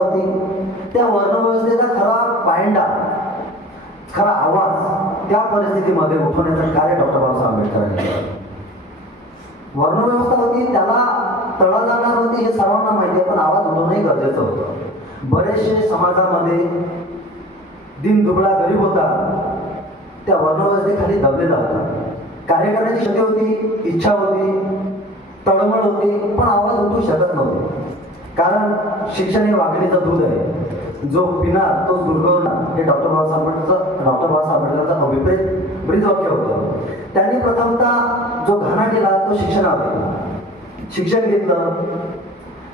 होती. त्या वर्णव्यवस्थेचा खरा पायंडा खरा आवाज त्या परिस्थितीमध्ये उठवण्याचं कार्य डॉक्टर बाबासाहेब आंबेडकरांनी केलं. वर्णव्यवस्था होती त्याला तळा जाणार होती हे सर्वांना माहिती आहे पण आवाज उठवणंही गरजेचं होतं. बरेचसे समाजामध्ये दिन दुबळा गरीब होता त्या वर्णव्यवस्थेखाली दबलेला होता कार्य करण्याची शक्ती होती इच्छा होती तळमळ होती पण आवाज उठू शकत नव्हते. कारण शिक्षण हे वाघिणीचं दूध आहे. जो पिणार तो दुर्गवणार. हे डॉक्टर बाबासाहेब आंबेडकरचं डॉक्टर बाबासाहेब आंबेडकरचं अभिप्रेत ब्रीज वाक्य होतं. त्यांनी प्रथमतः जो घाणा केला तो शिक्षणावर केला शिक्षण घेतलं.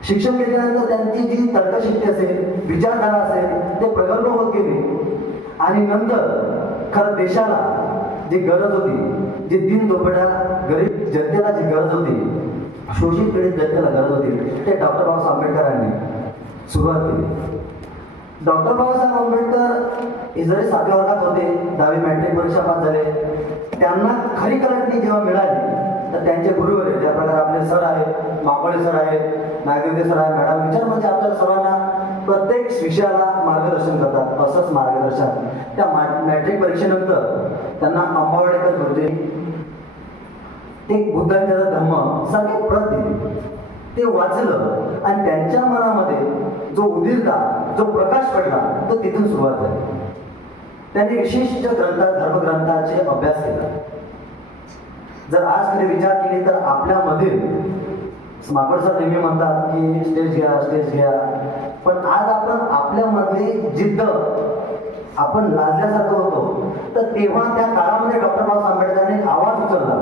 शिक्षण घेतल्यानंतर त्यांची जी तर्कशक्ती असेल विचारधारा असेल ते प्रगल्भ होत गेले. आणि नंतर खरं देशाला जी गरज होती जी दिन दोपड्या गरीब जनतेला जी गरज होती शोषित पीडित जनतेला गरज होती. ते डॉक्टर बाबासाहेब आंबेडकरांनी सुरुवात केली. डॉक्टर बाबासाहेब आंबेडकर हे सातव्या वर्गात होते. दहावी मॅट्रिक परीक्षा पास झाले. त्यांना खरी कल्पनी जेव्हा मिळाली तर त्यांचे गुरुवर ज्या प्रकारे आपले सर आहेत माकोळे सर आहेत नागरिक सर आहे मॅडम विचार म्हणजे आपल्याला सर्वांना प्रत्येक विषयाला मार्गदर्शन करतात. असंच मार्गदर्शन. त्या मॅट्रिक परीक्षेनंतर त्यांना अंबावडेकर होते. ते बुद्धांच्या धम्म सारखे प्रत दिली ते वाचलं आणि त्यांच्या मनामध्ये जो उदिरता जो प्रकाश पडला तो तिथून सुरुवात झाली. त्यांनी विशिष्ट ग्रंथ धर्मग्रंथाचे अभ्यास केला. जर आज खरी विचार केले तर आपल्यामध्ये माकड सर नेहमी म्हणतात की स्टेज घ्या स्टेज घ्या. पण आज आपण आपल्यामधली जिद्द आपण लाजल्यासारखं होतो. तर तेव्हा त्या काळामध्ये डॉक्टर बाबासाहेब आंबेडकरांनी एक आवाज उचलला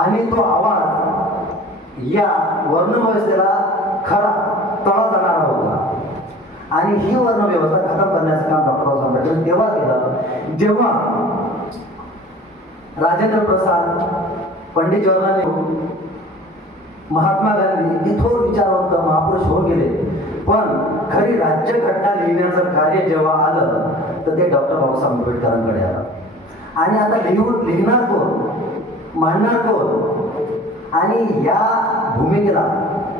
आणि तो आवाज या वर्णव्यवस्थेला खरा तळा जाणारा होता. आणि ही वर्णव्यवस्था खतम करण्याचं काम डॉक्टर बाबासाहेब आंबेडकर तेव्हा केलं. जेव्हा राजेंद्र प्रसाद पंडित जवाहरलाल नेहरू महात्मा गांधी हे थोर विचारवंत महापुरुष होऊन गेले. पण खरी राज्यघटना लिहिण्याचं कार्य जेव्हा आलं तर ते डॉक्टर बाबासाहेब आंबेडकरांकडे आलं. आणि आता लिहून लिहिणार कोण? मांडणार कोण? आणि या भूमिकेला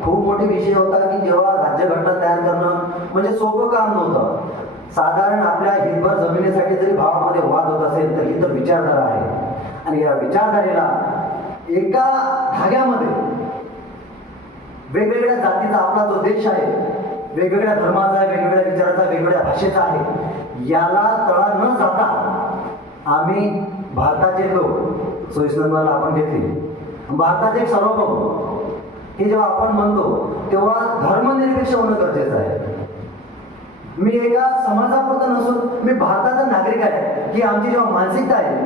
खूप मोठे विषय होता की जेव्हा राज्यघटना तयार करणं म्हणजे सोपं काम नव्हतं. साधारण आपल्या हितभर जमिनीसाठी जरी भावामध्ये वाद होत असेल तर ही तर विचारधारा आहे. आणि या विचारधारेला एका धाग्यामध्ये वेगवेगळ्या जातीचा आपला जो देश आहे वेगवेगळ्या धर्माचा वेगवेगळ्या विचाराचा वेगवेगळ्या भाषेचा आहे याला तळा न जाता आम्ही भारताचे लोक सोयीस्करणाला आपण घेतली. भारताचे एक सार्वभौम हे जेव्हा आपण म्हणतो तेव्हा धर्मनिरपेक्ष होणं गरजेचं आहे. मी एका समाजापुरतं नसून मी भारताचा नागरिक आहे ही आमची जेव्हा मानसिकता आहे